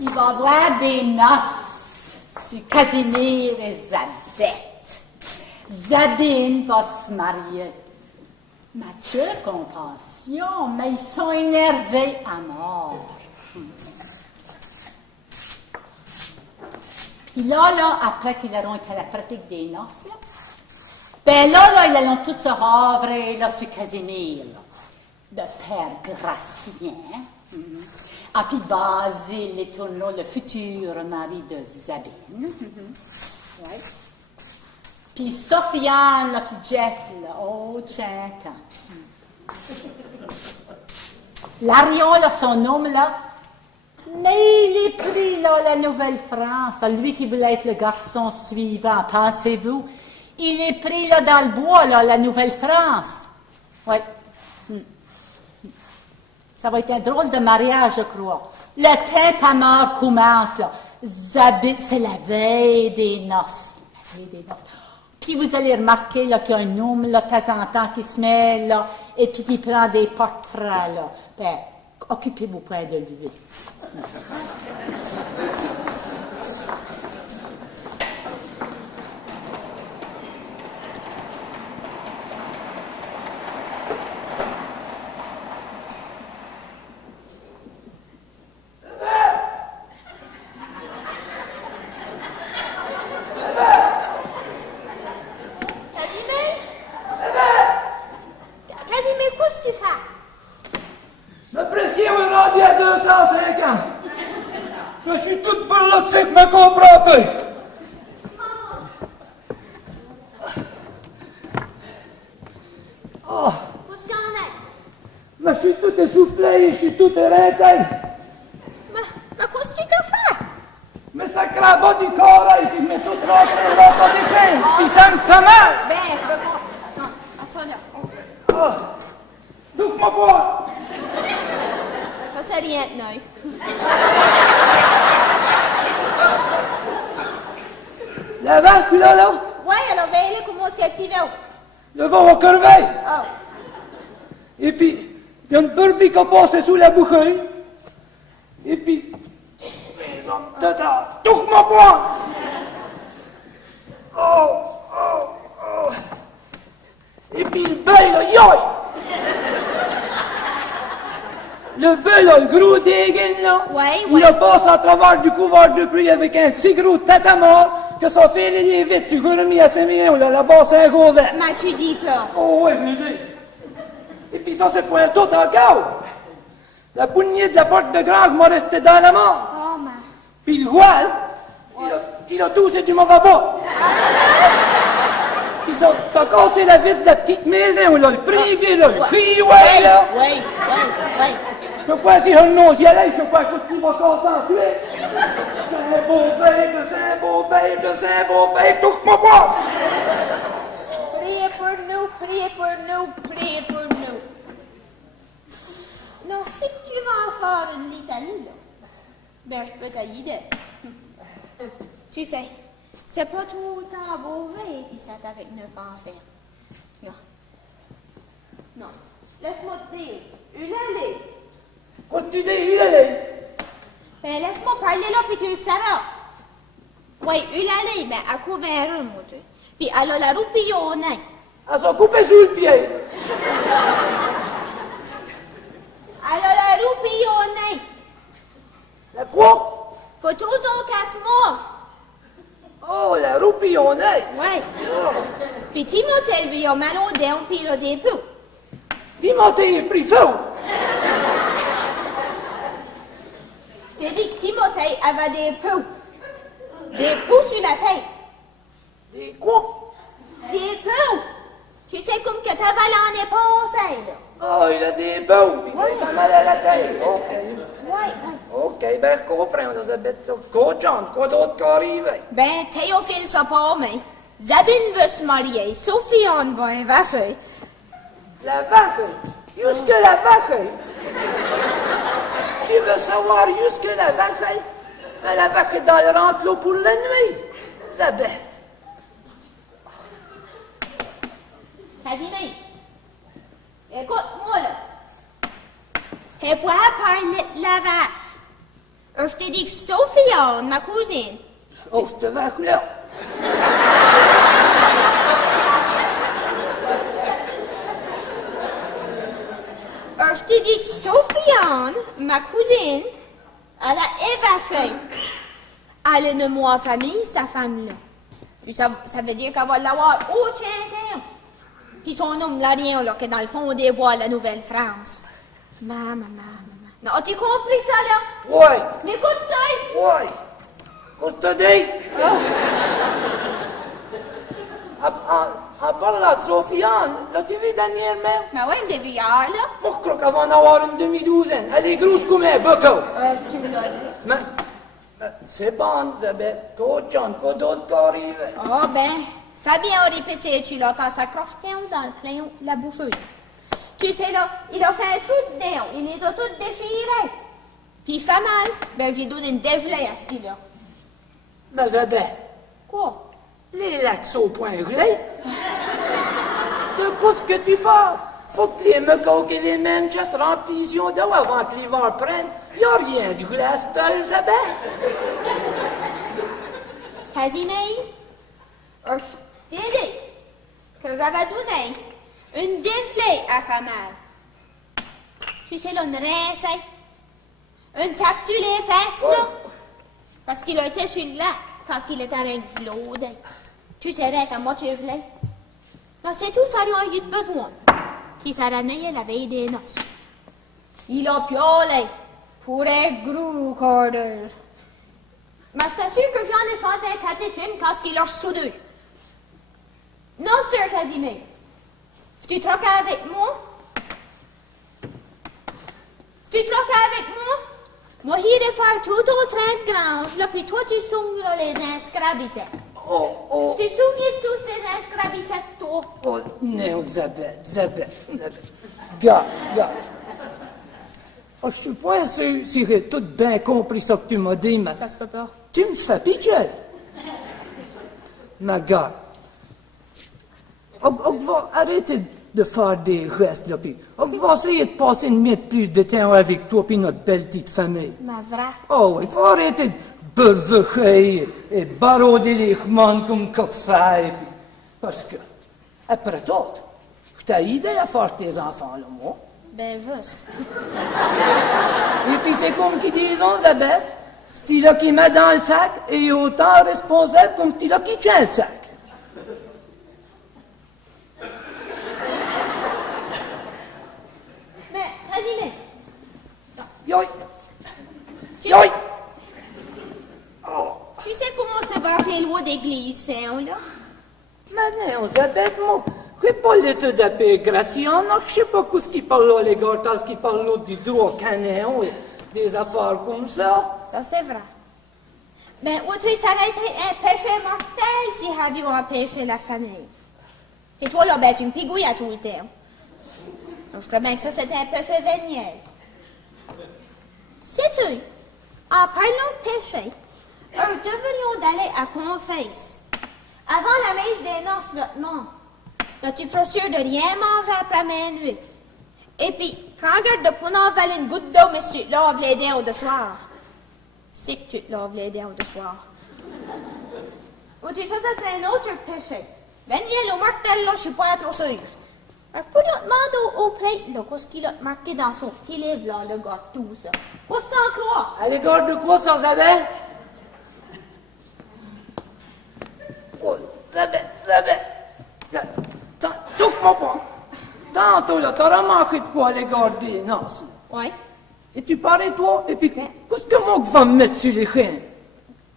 Il va y avoir des noces sur Casimir et Zabette. Zabine va se marier. Mathieu, compassion, mais ils sont énervés à mort. Puis là, après qu'ils auront été à la pratique des noces, là, ben là, ils allont tous se havrer là, sur Casimir, là, de Père Gratien. Ah, puis Basile et Tourneau, le futur mari de Zabine. Ouais. Puis Sofiane, là, puis Jet, là, oh, tiens, Larion, là, son nom, là, mais il est pris, là, la Nouvelle-France, lui qui voulait être le garçon suivant, pensez-vous, il est pris, là, dans le bois, là, la Nouvelle-France. Oui. Ça va être un drôle de mariage, je crois. Le tête à mort commence, là. Zabine, c'est la veille des noces. La veille des noces. Puis vous allez remarquer, là, qu'il y a un homme, là, de temps en temps, qui se met, là, et puis qui prend des portraits, là. Ben, occupez-vous pas de lui. Je suis toute burlotte, me comprends pas. Oh. Qu'est-ce qu'il y en a? Mais je suis tout essoufflé, je suis tout éreinté. Mais qu'est-ce que tu t'as fait? Mais ça crabe du corps, et puis me saute rentré là dans des pains, puis ça me fait mal. Ben, je veux pas. Non, attends là. Oh. Touche-moi pas. Ça, c'est rien de neuf. La vache, là? Ouais, alors, veillez comment est-ce qu'elle t'y va? Le vent au crever. Oh. Et puis, il y a une burbie qui a passé sous la boucherie. Et puis, touche-moi pas. Oh. Et puis, le bœuf, là, yoï. Le bœuf, là, le gros dégaine, là, il a passé à travers du couvert de pluie avec un si gros tête à mort que ça fait les vite. Tu as remis à 5 millions, là, là-bas, c'est un gros air. Mais tu dis pas. Oh, oui, mais dis. Et puis ça, c'est point tout encore. La poignée de la porte de Grange m'a resté dans la mort. Oh, mais. Puis le voile, il a toussé du mauvais bas. Puis ça a cassé la vitre de la petite maison, là, le privé, là, le freeway, là. Oui. Je sais pas si un nom y allait, je sais pas qu'est-ce qu'il va casser ensuite. C'est un beau babe, touche-moi pas. Priez pour nous. Non, si tu vas en faire une litanie, là, ben, je peux t'aider. Tu sais, c'est pas tout le temps bourré qui s'est avec 9 enfants. Non. Laisse-moi te dire, une année. Qu'est-ce que tu dis, Hulalee? Ben, laisse-moi parler là, puis tu le sauras. Oui, Hulalee, ben, à couvert, moi, tu. Puis, elle a la roupillonnée. Elle s'est coupée sous le pied. Elle a la roupillonnée. La quoi? Faut tout ton casse-mouche. Oh, la roupillonnée. Ouais. Puis Timothée, lui, a mal au dents, puis il a des poux. Timothée est pris fou. Je t'ai dit que Timothée avait des poux. Des poux sur la tête. Des quoi? Des poux. Tu sais comme que t'avais l'année passée, là. Oh, il a des bouts, puis il fait mal à la tête. OK. Ouais. OK, ben, je comprends, Elisabeth. Quoi d'autre qui arrive? Ben, Théophile, ça pas, mais Zabine veut se marier. Sofiane va invacher. La vache. Jusque la vache. Tu veux savoir jusque la vache? Ben, la vache est dans le rentre pour la nuit. Elisabeth. Casimir, écoute-moi, là. Et pour parler de la vache, Je t'ai dit que Sophia, ma cousine. Oh, ce vac-là. Je t'ai dit que Sophia, ma cousine, elle a évaché. Elle a nommé en famille sa femme-là. Puis ça veut dire qu'elle va l'avoir au Tchèque. Puis son nom, là, rien, là, qui est dans le fond des bois, la Nouvelle-France. Maman. Non, as-tu compris ça, là? Ouais. M'écoute-tu? Ouais. Qu'est-ce que tu dis? En parlant de Sofiane, l'as-tu vu dernièrement? Ben oui, je l'ai vu hier, là. Moi, je crois qu'elle va en avoir une demi-douzaine. Elle est grosse comme un boco. Tu l'as dit. Mais c'est bon, Isabelle. Qu'autre John, d'autres qui arrivent. Ah, ben, Fabien a répété, tu l'as quand s'accroche dans le crayon de la boucheuse. Tu sais, là, il a fait un trou dedans. Il les a toutes déchirées. Puis il fait mal. Ben, j'ai donné une dégelée à ce là. Mais Isabelle, Quoi? les lacs au point gelé. De quoi est-ce que tu parles? Faut que les mecoques et les mêmes se remplissent d'eau avant que l'hiver prenne. Y a rien de glace, Isabelle. Casimir, je t'ai dit que j'avais donné une dégelée à sa mère. Tu sais, là, une rincée. Une tape-tu les fesses, là? Parce qu'il a été sur le lac, parce qu'il était avec de l'eau. Tu sais, être à moitié gelé. Là, c'est tout, ça lui a eu besoin. Qui s'est ramené la veille des noces. Il a piolé pour un gros quart d'heure. Mais je t'assure que j'en ai chanté un catéchisme quand il a soudé. Non, sir, Casimir. Tu troques avec moi? Tu troques avec moi? Moi, j'irai faire tout au train de grange, là, puis toi, tu songeras les inscribicettes. Oh. Tu songes tous tes inscribicettes, toi? Oh, non, Isabelle. Gars. Oh, je suis pas sûr si j'ai tout bien compris ça que tu m'as dit, mais... Ça se peut pas. Tu me fais pitié. Ma gars. On va arrêter de faire des gestes, là, puis on va essayer de passer une minute plus de temps avec toi puis notre belle petite famille. Ma vraie. Oh, il faut arrêter de burvecher et barauder les chemins comme coq-faille. Parce que, après tout, t'as idée à faire tes enfants, là, moi. Ben, juste. Et puis c'est comme qui disent, Isabelle, c'est là qui met dans le sac et autant responsable comme c'est là qui tient le sac. Mais, Casimir, Yoï! tu Yoï! sais comment ça va avec les lois d'église, là? Mais non, Isabelle, moi, je ne sais pas l'état de paix Gracian, je ne sais pas ce qui parle là, les gars, ce qui parle là du droit canin et des affaires comme ça. Ça, c'est vrai. Mais où tu ça aurait été un péché mortel si Javier empêché la famille. Et toi, là, ben, tu me pigouilles à tout le temps. Donc, je crois bien que ça, c'était un péché véniel. Sais-tu, en parlant de péché, nous devrions d'aller à confesse. Avant la messe des noces, notre mort. Là, tu feras sûr de rien manger après minuit. Et puis, prends garde de ne pas avaler une goutte d'eau, mais si tu te laves les dents au soir. C'est que tu te laves les dents au soir. Ou tu sais, ça serait un autre péché. Véniel ou mortel, là, je suis pas trop sûre. Je peux lui demander au prêtre, là, qu'est-ce qu'il a marqué dans son petit livre, là, le gars, tout ça. Qu'est-ce que t'en crois? À l'égard de quoi, ça, Isabelle? Oh, Isabelle. Touche-moi pas. Tantôt, là, t'as remarqué de quoi à l'égard des noces? Oui. Et tu parais, toi, et puis, qu'est-ce que moi que va me mettre sur les chiens?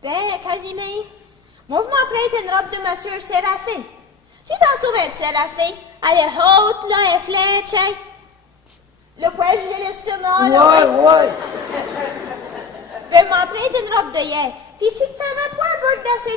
Ben, Casimir, moi, je m'en prête une robe de monsieur Séraphin. Tu t'en souviens de Séraphin? Elle est haute, là, elle est fléchée. Le poil de l'estomac, là. Ouais. Je m'en prête une robe de hier. Puis si tu n'avais pas un peu d'assez